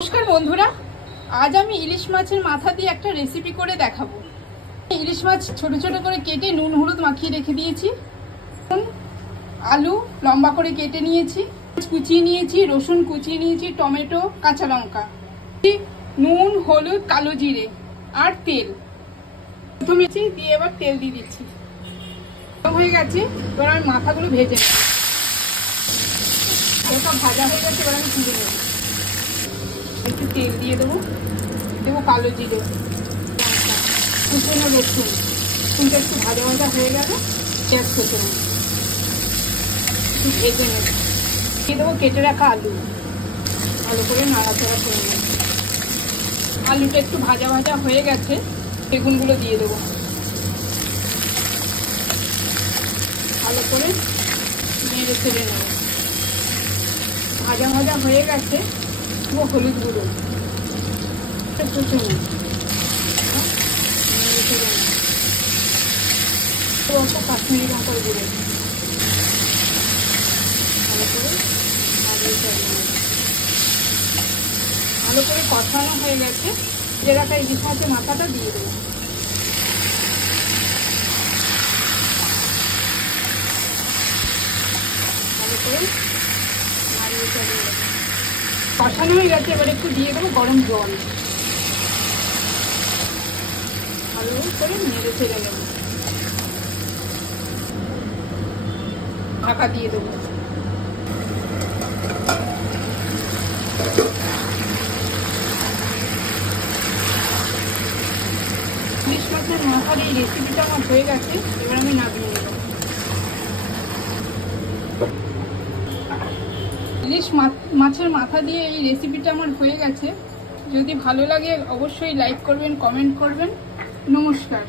নমস্কার বন্ধুরা, আজ আমি ইলিশ মাছের মাথা দিয়ে একটা রেসিপি করে দেখাবো। ইলিশ মাছ ছোট ছোট করে কেটে নুন হলুদ মাখিয়ে রেখে দিয়েছি। আলু লম্বা করে কেটে নিয়েছি, কুচিয়ে নিয়েছি, রসুন কুচিয়ে নিয়েছি, টমেটো, কাঁচা লঙ্কা, নুন হলুদ কালো জিরে আর তেল। প্রথমে দিয়ে এবার তেল দিয়ে দিচ্ছি। হয়ে গেছে, এবার আমি মাথাগুলো ভেজে নেব। হালকা ভাজা হয়ে গেছে, এবার আমি তুলে নেব। একটু তেল দিয়ে দেবো, কালো জিরে, কুচনো রসুন, রসুনটা একটু ভাজা ভাজা হয়ে গেলে পেঁয়াজ কুচে নেব, একটু ভেজে নেব। দিয়ে দেবো কেটে রাখা আলু, ভালো করে নাড়াচাড়া করে নেব। আলুটা একটু ভাজা ভাজা হয়ে গেছে, বেগুনগুলো দিয়ে দেবো, ভালো করে নেড়ে চেড়ে নেব। ভাজা ভাজা হয়ে গেছে, হলুদ গুঁড়ো কুচে নেব, নেড়ে চেড়ে নেব। অল্প কাশ্মীরি লঙ্কার গুঁড়ো ভালো করে নাড়িয়ে চেড়ে নেব। ভালো করে কষানো হয়ে গেছে, যে রাখা ইলিশ মাছের মাথাটা দিয়ে দেবো। ভালো করে নাড়িয়ে চাড়িয়ে দেবো। কষানো হয়ে গেছে, এবার একটু দিয়ে দেবো গরম জল, ভালো করে নেড়ে চেড়ে নেব। ঢাকা দিয়ে দেবো। ইলিশ মাছের মাথার এই রেসিপিটা আমার হয়ে গেছে, এবার আমি নামিয়ে নেব। ইলিশ মাছের মাথা দিয়ে এই রেসিপিটা আমার হয়ে গেছে। যদি ভালো লাগে অবশ্যই লাইক করবেন, কমেন্ট করবেন। নমস্কার।